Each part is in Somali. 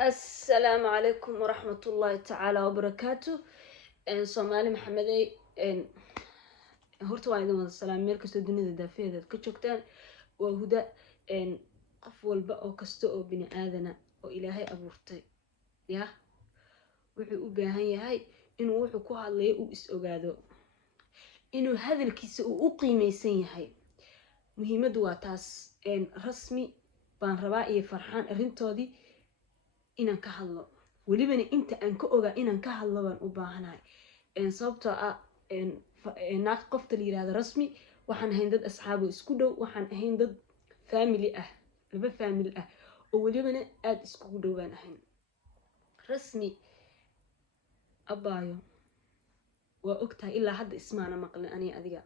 السلام عليكم ورحمة الله تعالى وبركاته. Soomaali maxameday horta waa idin wada salaam meel kasta dunida daafeeda ka joogtaan. waa huda qof walba oo kasta oo bini aadana oo ilaahay abuurtay wuxuu u baahan yahay inuu wuxuu ku hadlayo uu is ogaado, inuu hadalkiisa uu u qiimeysan yahay. muhiimadu waa taas. rasmi baan rabaa iyo farxaan arrintoodii inaan ka hadlo, welibana inta aan ka ogaa inaan ka hadlo baan u baahanahay. sababtoo ah naag qofta la yiraahdo rasmi waxaan ahayn dad asxaabo isku dhow, waxaan ahayn dad family ah, laba family ah oo welibana aad iskugu dhow baan ahayn. rasmi abaayo waa ogtahay ilaa hadda ismaana maqlin aniga adiga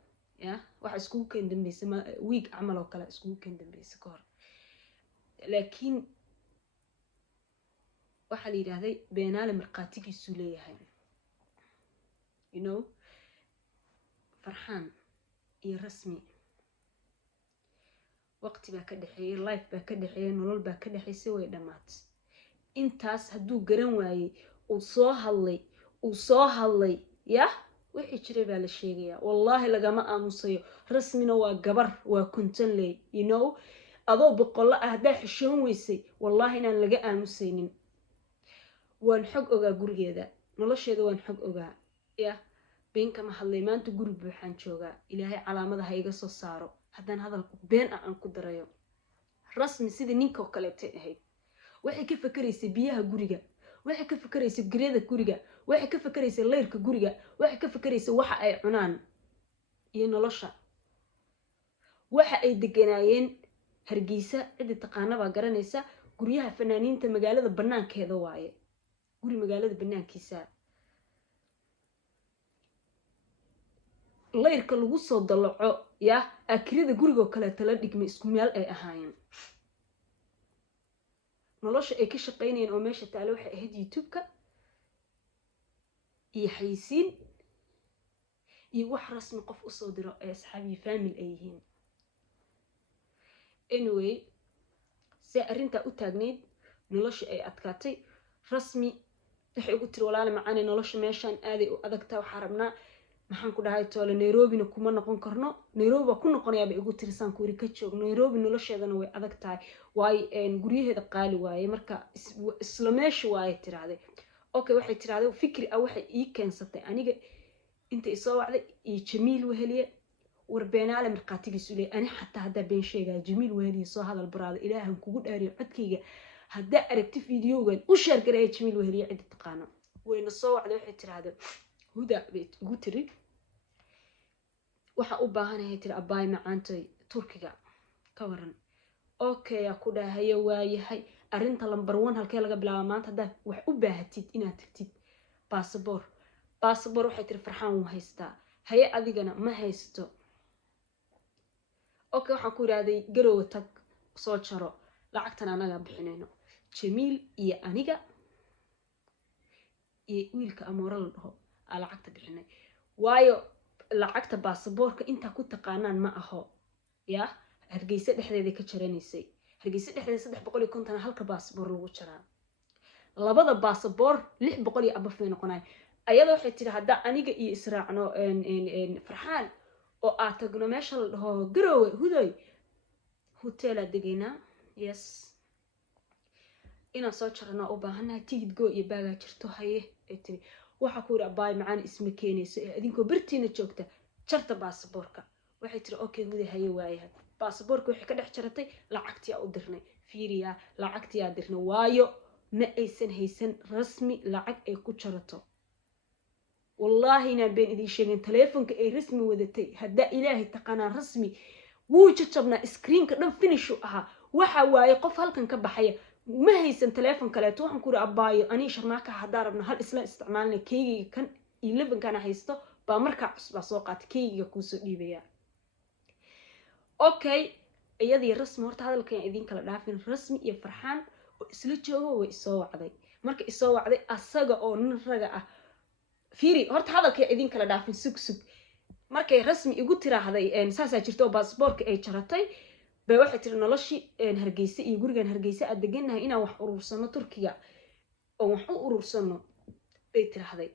waxa iskugu keen dambeysay week camal oo kale iskugu keen dambeysay ka hor. laakiin waxa la yiraahday beenaale marqaatigiisu leeyahay. farxaan iyo rasmi waqti baa ka dhaxeeyay, life baa ka dhaxeeyay, nolol baa ka dhaxaysay, way dhamaatay. intaas hadduu garan waayay uu soo hadlay wixii jiray baa la sheegayaa. wallaahi lagama aamusayo. rasmina waa gabar, waa kontonley. adoo boqollo ah haddaa xishoon weysay wallaahi inaan laga aamusaynin. waan xog ogaa gurigeeda, nolosheeda waan xog ogaa. been kama hadlay. maanta guri buuxaan joogaa. ilaahay calaamada ha iga soo saaro haddaan hadal been ah aan ku darayo. rasmi sidii ninka oo kaleetay ahayd. waxay ka fakaraysay biyaha guriga, waxay ka fakaraysay guriyada guriga, waxay ka fakaraysay leyrka guriga, waxay ka fakaraysay waxa ay cunaan iyo nolosha. waxa ay deganaayeen Hargeysa, cidi taqaana baa garanaysa. guryaha fanaaniinta magaalada banaankeeda waaye, guri magaalada banaankiisa. leyrka lagu soo dalaco akirida guriga kale tala dhigmay, isku meel ay ahaayeen. nolosha ay ka shaqeynayeen oo meesha taale waxay ahayd youtube-ka iyo xayisiin iyo wax rasmi qof u soo diro ay asxaabi family ay yihiin. anyway si arrinta u taagneyd nolosha ay adkaatay. rasmi waxay ugu tiri walaal macaan nolosha meeshan aaday u adagtaa, waxa rabnaa maxaan ku dhahay toole Nairobi kuma noqon karno. Nairobi waa ku noqonayaa bay ugu tiri saan kuuri ka joog. Nairobi nolosheedana way adag tahay, waay guryaheeda qaali waaye, marka isla meesha waaye tiraahday. okay waxay tiraahday fikri ah waxay ii keensatay aniga inta i soo wacday iyo Jamiil Weheliye war beenaale marqaatigiisu leeyahay. ani xataa hadda been sheegaa Jamiil Weheliye soo hadal baraado ilaahan kugu dhaariyo codkayga hadda aragti fiidiyogan u share gareey Jamiil Weheliye cid taqaano. wayna soo wacday waxay tiraahday huda bay ugu tiri waxa u baahanahay tiri abaay macaantay Turkiga ka waran. okay ku dhahayo waayahay arrinta number 1 halkee laga bilaabo maanta hadda wax u baahatid inaad tagtid passport waxay tiri farxaan uu haystaa, haye adigana ma haysto. okay waxaan ku iraaday garow tag soo jaro, lacagtan anaga bixinayno. Jamiil iyo aniga iyo wiilka amoral dhaho lacagta bixinay. waayo lacagta baasaboorka inta ku taqaanaan ma aho Hargeysa dhexdeeda ka jaranaysay. Hargeysa dhexdeeda 350 halka baasaboor lagu jaraa. labada baasaboor 600 iyo abaf noqonay. ayada waxay tiri hadda aniga iyo israacno farxaan oo aad tagno meesha la dhaho garowe huday hotel degayna. yes ina soo jarno u baahanahay tigid go iyo baaga jirto. haye ay tiri waxa ku raabay macaan isma keenayso idinkoo bartiina joogta jarta baasaboorka. waxay tiri okay huday haye waayahay. baasaboorka waxay ka dhex jaratay lacagtii u dirnay. fiiriya lacagtii aad dirnay waayo ma aysan haysan rasmi lacag ay ku jarato. wallahi inaan been idin sheegin telefonka ay rasmi wadatay hadda ilaahay taqaana rasmi wuu jajabnaa screenka dhan finish u ahaa. waxa waaye qof halkan ka baxaya ma haysan telefon kale. waxaan ku rabaayo ani sharmaaka hadaa rabna hal isla isticmaalna keygiga kan 11 kana haysto baa markaa cusba soo qaatay keygiga ku soo dhiibaya. okay iyadii rasmi horta hadalkan idin kala dhaafin. rasmi iyo farxaan oo isla joogo way soo wacday. marka isoo wacday asaga oo nin raga ah fiiri horta hadalkan idin kala dhaafin sug markay rasmi igu tiraahday saasa jirto baasaboorka ay jaratay bay waxay tiri noloshii Hargeysa iyo gurigan Hargeysa aad deganahay inaan wax urursano Turkiga oo wax u urursano bay tiraahday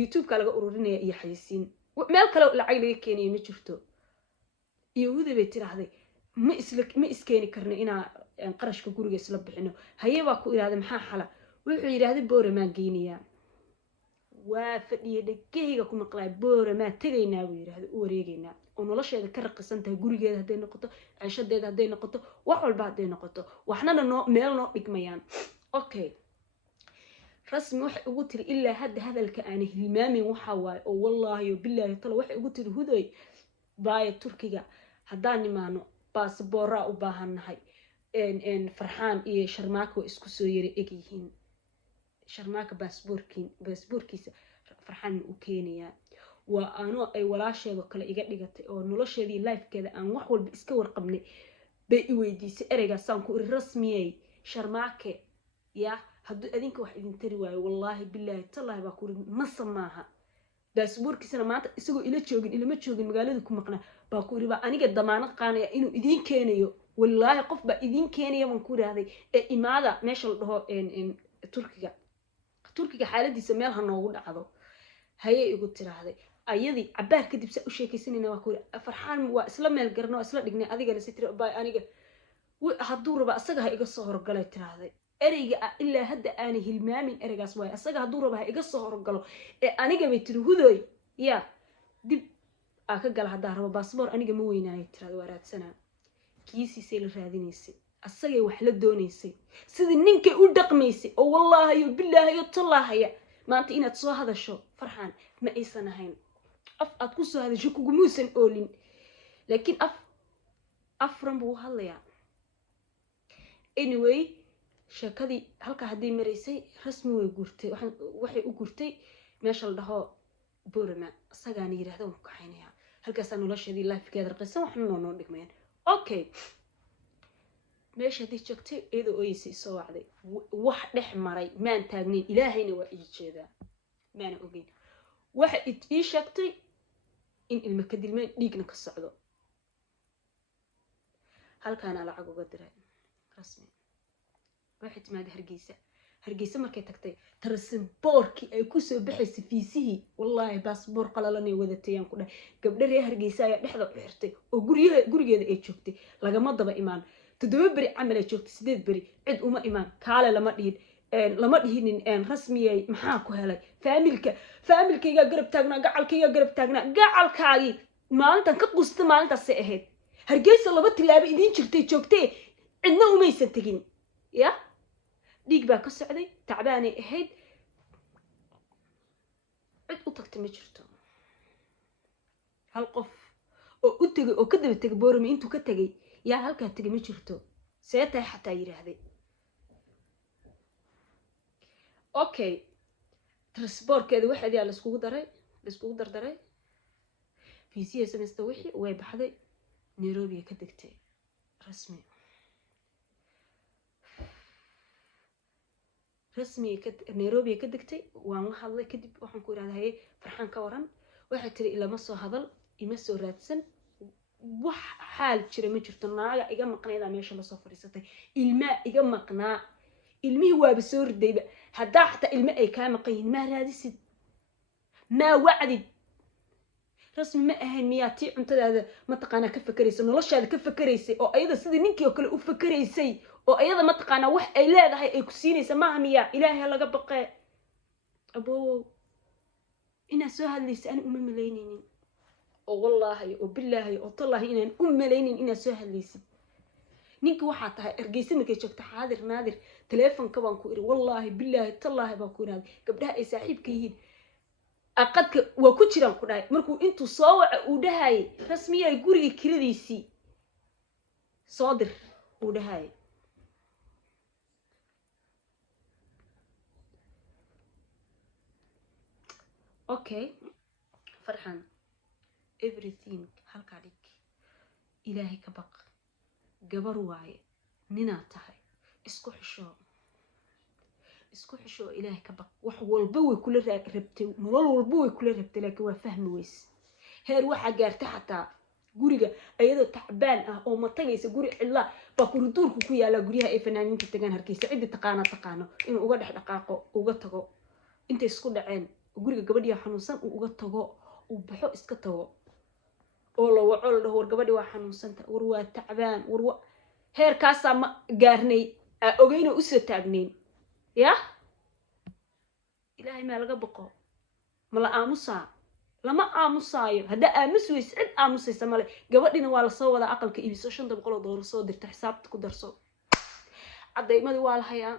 youtube-ka laga ururinaya iyo xayisiin meel kale lacag laga keenayo ma jirto yahuuda bay tiraahday ma iskeeni karno inaa qarashka guriga isla bixino haye baa ku iraahday maxaa xala wuxuu yidhaahday booramaan geynayaa waa fadhiya dhegahayga ku maqlaa booramaa tegaynaa buu yidhaahday u wareegaynaa oo nolosheeda ka raqisan tahay gurigeeda hadday noqoto ceeshadeeda hadday noqoto wax walba hadday noqoto waxnana meel noo dhigmayaan okay rasmi waxay ugu tiri ilaa hadda hadalka aana hilmaamin waxaa waaye oo wallaahi bilaahi tala waxay ugu tiri hudoy baaya turkiga haddaan nimaano baasabooraa u baahannahay farxaan iyo sharmaaka waa isku soo yara egyihiin sharmaaka baasboorkiisa farxaan u keenayaa waa anoo ay walaasheedo kale iga dhigatay oo nolosheedii lifekeeda aan wax walba iska warqabnay bay i weydiisay ereygaasaan ku iri rasmiyey sharmaake yaa hadduu adinka wax idin tari waayo wallaahi bilaahi tallaahi baa ku iri masa maaha baasboorkiisana maanta isagoo ilama joogin magaalada ku maqnaa baa ku iri baa aniga damaanad qaanaya inuu idiin keenayo wallaahi qof baa idiin keenaya baan ku iraahday ee imaada meesha la dhaho turkiga xaaladiisa meel ha noogu dhacdo hayay igu tiraahday ayadii cabaar kadib saa u sheekaysanayna waa ku iri farxaan waa isla meel garno isla dhignay adigana si tiri baa aniga hadduu raba asaga ha iga soo horgalay tiraahday ereyga ilaa hadda aana hilmaamin ereygaas waaye asaga hadduu raba ha iga soo horgalo ee aniga bay tiri hudoy yaa dib aa ka gala haddaa rabo baasboor aniga ma weynaanay tiraada waa raadsanaa kiisiisay la raadinaysay asagay wax la doonaysay sidii ninkay u dhaqmaysay oo wallaahayo bilaahayo tallaahaya maanta inaad soo hadasho farxaan ma aysan ahayn af aad ku soo hadasho kugumuusan oolin laakiin afran buu hadlayaa anyway sheekadii halka hadday maraysay rasmi way gurtay waxay u gurtay meesha la dhaho boorama asagaana yidhaahda waan ku kaxaynayaa halkaasaa nolosheedii lifekeeda raqisan waxna noo dhigmayaan okay meesha haddii joogtay iyadoo ooyeysa isoo wacday wax dhex maray maan taagnayn ilaahayna waa ii jeedaa maana ogeyn waxa ii sheegtay in ilma ka dilmeen dhiigna ka socdo halkaana lacag uga diray rasmi waxay timaada hargeysa markay tagtay tarasimboorkii ay kusoo baxaysay fiisihii wallaahi baasboor qalalanay wadatayaan ku dhahay gabdho reer hargeysa ayaa dhexda u xirtay oo gurigeeda ay joogtay lagama daba imaan 7 beri camal ay joogtay 8 beri cid uma imaan kaale lama dhihinin rasmiyay maxaa ku helay faamilkayga garab taagnaa gacalkaagii maalintan ka qusta maalintaasay ahayd hargeysa 2 tilaabo idiin jirtay joogtay cidna umaysan tegin ya dhiig baa ka socday tacbaanay ahayd cid u tagtay ma jirto hal qof oo u tagay oo ka daba tagay boorami intuu ka tagay yaa halkaa tagay ma jirto see tahay xataa yidhaahday okay transportkeeda waxeedii aa laiskugu dardaray fiisiya sameysta wixii way baxday nairobi ka degtay rasmi nairobi ka degtay waan la hadlay kadib waxaan ku iraahday haye farxaan ka waran waxay tiri ilama soo hadal ima soo raadsan wax xaal jira ma jirto naaga iga maqnayda meesha la soo fadhiisatay ilmaa iga maqnaa ilmihii waaba soo ridayba haddaa xataa ilmo ay kaa maqan yihiin maa raadisid maa wacdid rasmi ma ahayn miyaa tii cuntadaada mataqaanaa ka fakaraysa noloshaada ka fakaraysay oo ayada sidii ninkii oo kale u fakaraysay oo ayada mataqaanaa wax ay leedahay ay ku siinaysa maaha miyaa ilaahay laga baqee abowow inaa soo hadlaysa ani uma malaynaynin oo wallaahi oo bilaahi oo tallaahi inaan u malaynin inaa soo hadlaysid ninka waxaa tahay ergeysa markay joogta xaadir naadir teleefonka baan ku iri wallaahi bilaahi tallaahi baan ku iraaday gabdhaha ay saaxiibka yihiin aqadka waa ku jiraan ku dhahay markuu intuu soo waco uu dhahayay rasmiyay guriga kiradiisii soo dir uu dhahayay okay farxan everything halkaa dhig ilaahay ka baq gabar waaye ninaad tahay isku xishoo ilaahay ka baq wax walba way kula rabtay nolol walba way kula rabtay laakiin waa fahmi weyse heer waxaa gaartay xataa guriga ayadoo tacbaan ah oo ma tagaysa guri cidla baa kuriduurku ku yaala guryaha ay fanaaniinta tagaan hargeysa ciddi taqaano inuu uga dhex dhaqaaqo uga tago intay isku dhaceen guriga gabadhiya xanuunsan uu uga tago uu baxo iska tago oo la waco la dhaho war gabadhi waa xanuunsanta war waa tacbaan war heerkaasaa ma gaarnay ogeyno usoo taagnayn ya ilaahay maa laga baqo ma la aamusaa lama aamusaayo hadda aamus weys cid aamusaysa male gabadhina waa lasoo wadaa aqalka iibiso $500 soo dirta xisaabta ku darso cadaymadii waa la hayaa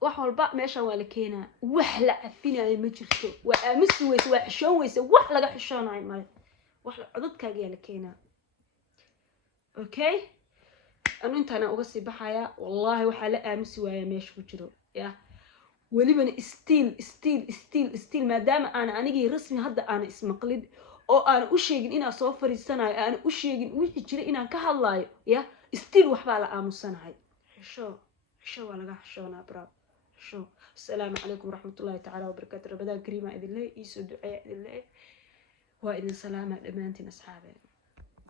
wax walba meeshan waa la keenaa wax la cafinayo ma jirto waa aamus weys waa xishoon weys wax laga xishoonayo male wax codadkaaga yaa la keenaa okay anu intaana uga sii baxaya wallahi waxaa la aamusi waaya meesha ku jiro ya وليبن استيل ما دام أنا أنيجي رسمي هذا أنا اسم قليد أو أنا أشيء إن أصفر السنة أنا أشيء وش يجري إن كهالله يا استيل وحبة على أم السنة هاي شو ولا جح شو أنا برا شو السلام عليكم ورحمة الله تعالى وبركاته رمضان كريم إذن الله يسود دعاء إذن الله وإذن سلامة لمانتنا أصحابي